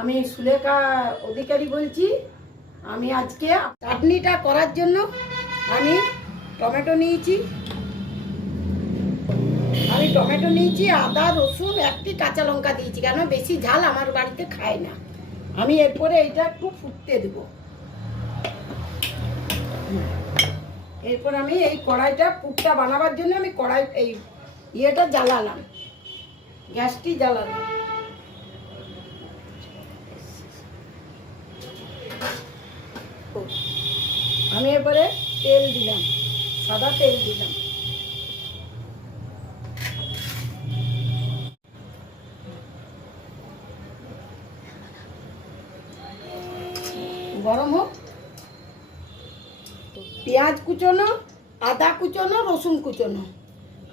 আমি সুলেখা অধিকারী বলছি। আমি আজকে চাটনিটা করার জন্য আমি টমেটো নিয়েছি। আদা রসুন একটি কাঁচা লঙ্কা দিয়েছি, কেন বেশি ঝাল আমার বাড়িতে খায় না। আমি এরপরে এইটা একটু ফুটতে দেব। এরপর আমি এই কড়াইটা পুরটা বানাবার জন্য আমি এই ইয়েটা জ্বালালাম, গ্যাসটি জ্বালালাম। আমি এরপরে তেল দিলাম, সাদা তেল দিলাম। গরম হোক। পেঁয়াজ কুচোনো, আদা কুচোনো, রসুন কুচোনো।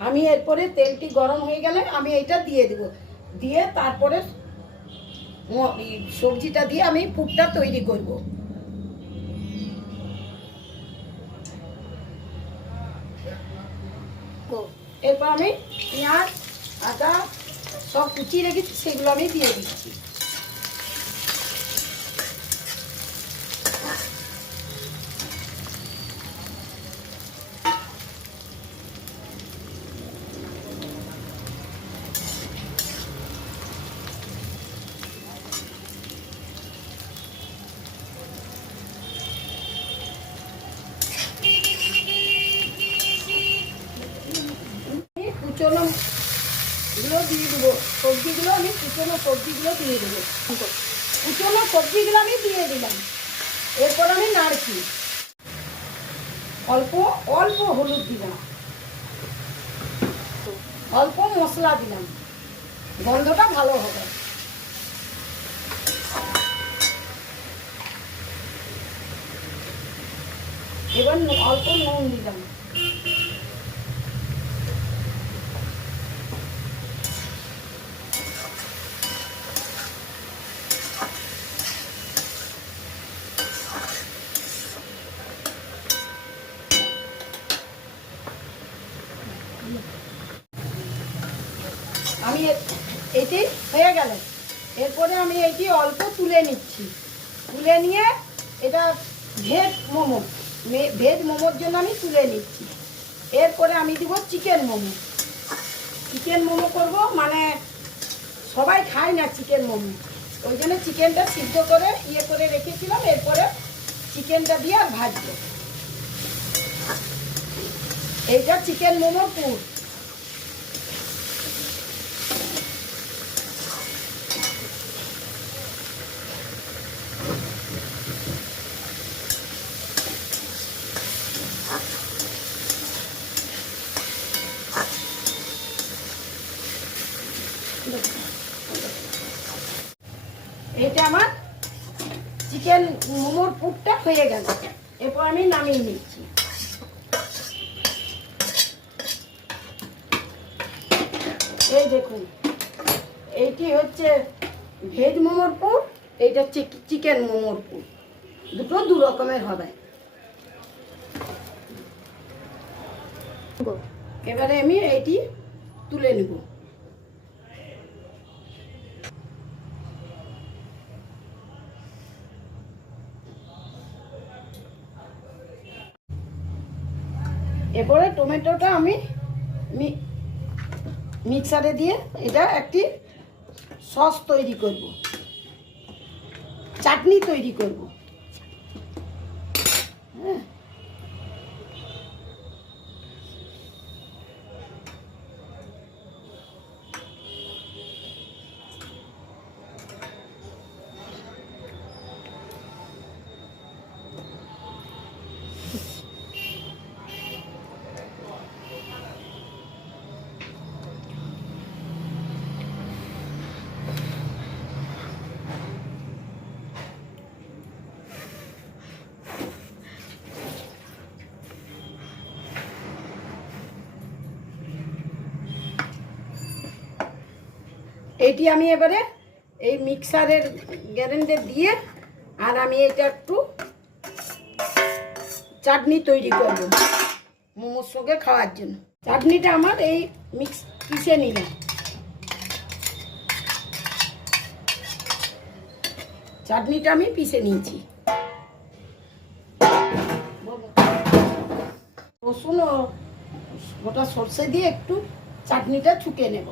আমি এরপরে তেলটি গরম হয়ে গেলে আমি এইটা দিয়ে দেব, দিয়ে তারপরে সবজিটা দিয়ে আমি পুরটা তৈরি করব। এরপর আমি পেঁয়াজ আদা সব কুচিয়ে রেখেছি, সেগুলো আমি দিয়ে দিচ্ছি। কুচনো গুলো দিয়ে দেবো, সবজিগুলো আমি কুচনো সবজিগুলো দিয়ে দেবো। কুচনো সবজিগুলো আমি দিয়ে দিলাম। এরপর আমি নাড়ছি, অল্প অল্প হলুদ দিলাম, অল্প মশলা দিলাম, গন্ধটা ভালো হবে। এবার অল্প নুন দিলাম। আমি এটি হয়ে গেল। এরপরে আমি এটি অল্প তুলে নিচ্ছি, তুলে নিয়ে এটা ভেজ মোমোর জন্য আমি তুলে নিচ্ছি। এরপরে আমি দিব চিকেন মোমো করব, মানে সবাই খায় না চিকেন মোমো, ওই জন্য চিকেনটা সিদ্ধ করে ইয়ে করে রেখেছিলাম। এরপরে চিকেনটা দিয়ে আর ভাজবো। এইটা চিকেন মোমো পুর। এইটা আমার চিকেন মোমোর পুরটা হয়ে গেল। এরপর আমি নামিয়ে নিচ্ছি। এই দেখুন, এইটি হচ্ছে ভেজ মোমোর পুর, এইটা হচ্ছে চিকেন মোমোর পুর। দুটো দু রকমের হবে। এবারে আমি এইটি তুলে নেব। এরপরে টমেটোটা আমি মিক্সারে দিয়ে এটা একটি সস তৈরি করব, চাটনি তৈরি করব। হ্যাঁ, এইটি আমি এবারে এই মিক্সারের গ্রাইন্ডারে দিয়ে আর আমি এটা একটু চাটনি তৈরি করব মোমোর সঙ্গে খাওয়ার জন্য। চাটনিটা আমার এই পিষে নিলাম। চাটনিটা আমি পিষে নিয়েছি। রসুন ও গোটা সর্ষে দিয়ে একটু চাটনিটা ছুঁকে নেব।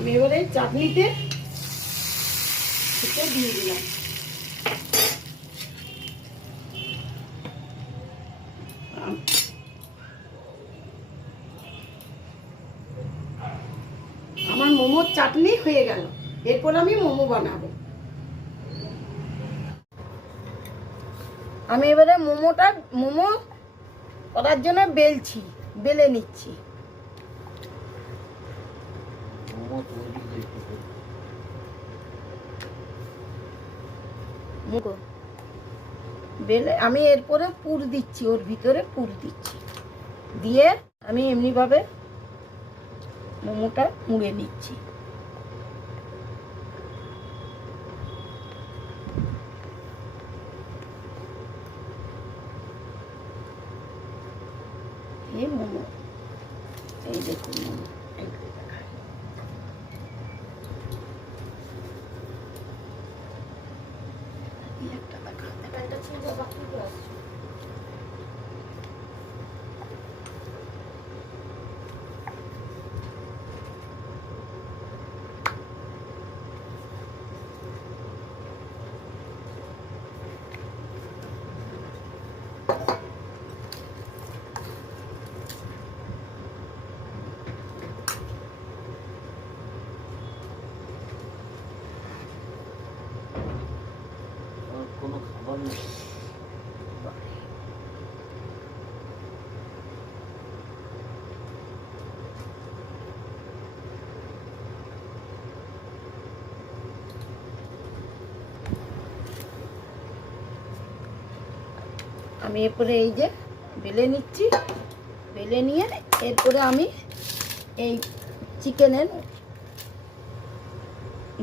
আমি এবারে চাটনিতে দিয়ে দিলাম। আমার মোমোর চাটনি হয়ে গেল। এরপর আমি মোমো বানাবো। আমি এবারে মোমো করার জন্য বেলে নিচ্ছি। বেলে আমি এরপরে পুর দিচ্ছি, ওর ভিতরে পুর দিচ্ছি, দিয়ে আমি এমনিভাবে মোমোটা মুড়ে নিচ্ছি। এই মোমো, এই দেখুন মোমো, কোনো খাবার নেই। আমি এরপরে এই যে বেলে নিচ্ছি, বেলে নিয়ে এরপরে আমি এই চিকেনের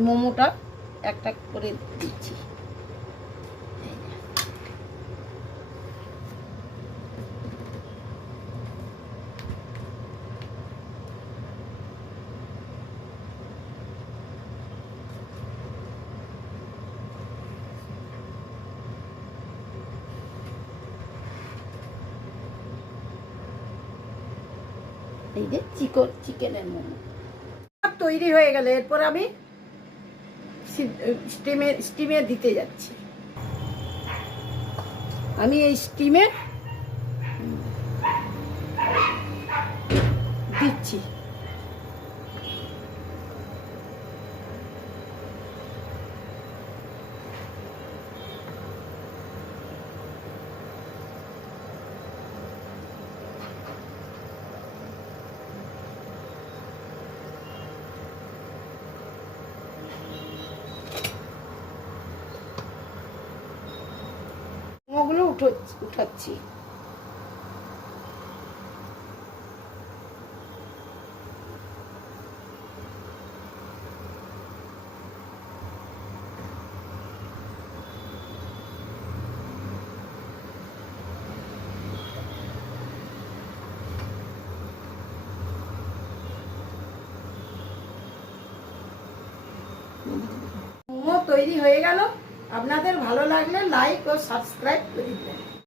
মোমোটা একটা করে দিচ্ছি। এই যে চিকেনের মোমো তৈরি হয়ে গেলে এরপর আমি স্টিমে দিতে যাচ্ছি। আমি এই স্টিমে দিচ্ছি। মোমোগুলো উঠাচ্ছি। মোমো তৈরি হয়ে গেল। আপনাদের ভালো লাগলে লাইক ও সাবস্ক্রাইব করে দিবেন।